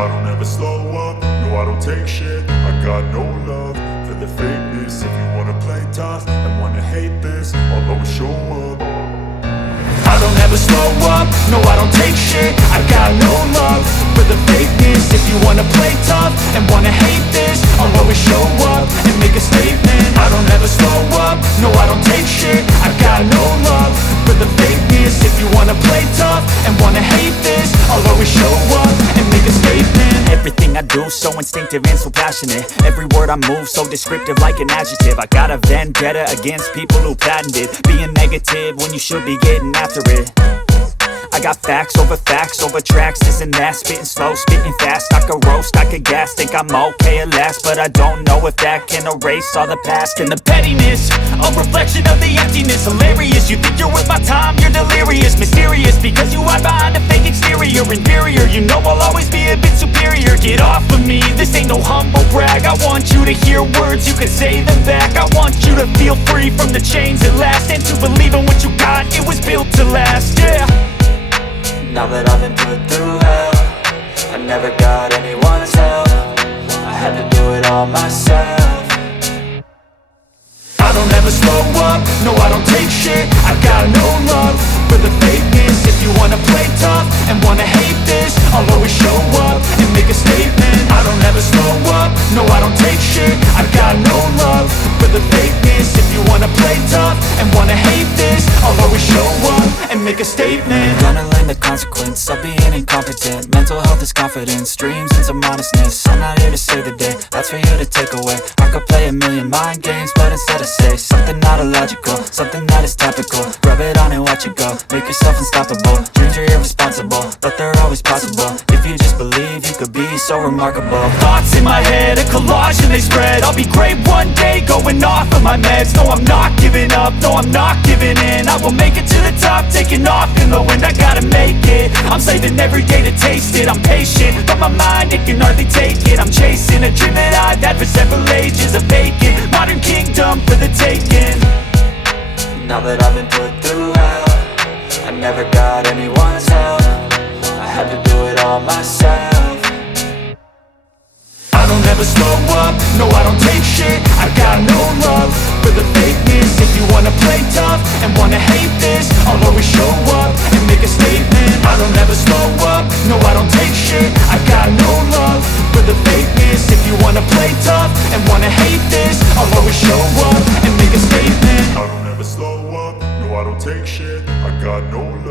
I don't ever slow up, no I don't take shit. I got no love for the fakeness. If you wanna play tough and wanna hate this, I'll always show up. I don't ever slow up, no I don't take shit. I got no love for the fakeness. If you wanna play tough and wanna hate this, I'll always show up and make a statement. I don't ever slow up, no I don't take shit. I got no love for the fakeness. If you wanna play tough and wanna hate this, I'll always show up and make a statement. Everything I do so instinctive and so passionate. Every word I move so descriptive like an adjective. I got a vendetta against people who patented being negative when you should be getting after it. I got facts over tracks, this and that. Spitting slow, spitting fast, I could roast, I could gas. Think I'm okay at last, but I don't know if that can erase all the past. And the pettiness, a reflection of the emptiness. Hilarious, you think you're worth my time, you're delirious. Mysterious, because you hide behind a fake exterior. Inferior, you know I'll always be a bit superior. Get off of me, this ain't no humble brag. I want you to hear words, you can say them back. I want you to feel free from the chains at last, and to believe in what you got, it was built to last, yeah. Now that I've been put through hell, I never got anyone's help. I had to do it all myself. I don't ever slow up, no I don't take shit. I got no love for the fakeness. If you wanna play tough and wanna hate this, I'll always show up and make a statement. I don't ever slow up, no I don't take shit. I got no love for the fakeness. If you wanna play tough and wanna hate this, I'll always show up and make a statement. Gonna learn the consequence of being incompetent. Mental health is confidence, dreams and some honestness. I'm not here to save the day, that's for you to take away. I could play a million mind games, but instead I say something not illogical, something that is topical. Rub it on and watch it go, make yourself unstoppable. Dreams are irresponsible, but they're always possible. If you just believe, you could be so remarkable. Thoughts in my head, a collage and they spread. I'll be great one day, going off of my meds. No, I'm not giving up, no, I'm not giving in. I will make it to the top, taking off in the wind. I gotta make it, I'm saving every day to taste it. I'm patient, but my mind, it can hardly take it. I'm chasing a dream that I've had for several ages. A vacant, modern kingdom for the taking. Now that I've been put through hell, I never got anyone's help. I had to do it all myself. I don't ever slow up, no I don't take shit. I got no love for the fakeness. If you wanna play tough and wanna hate this, I'll always show up and make a statement. I don't ever slow up, no I don't take shit. I got no love for the fakeness. If you wanna play tough and wanna hate this, I'll always show up and make a statement. I don't ever slow up, no I don't take shit. I got no love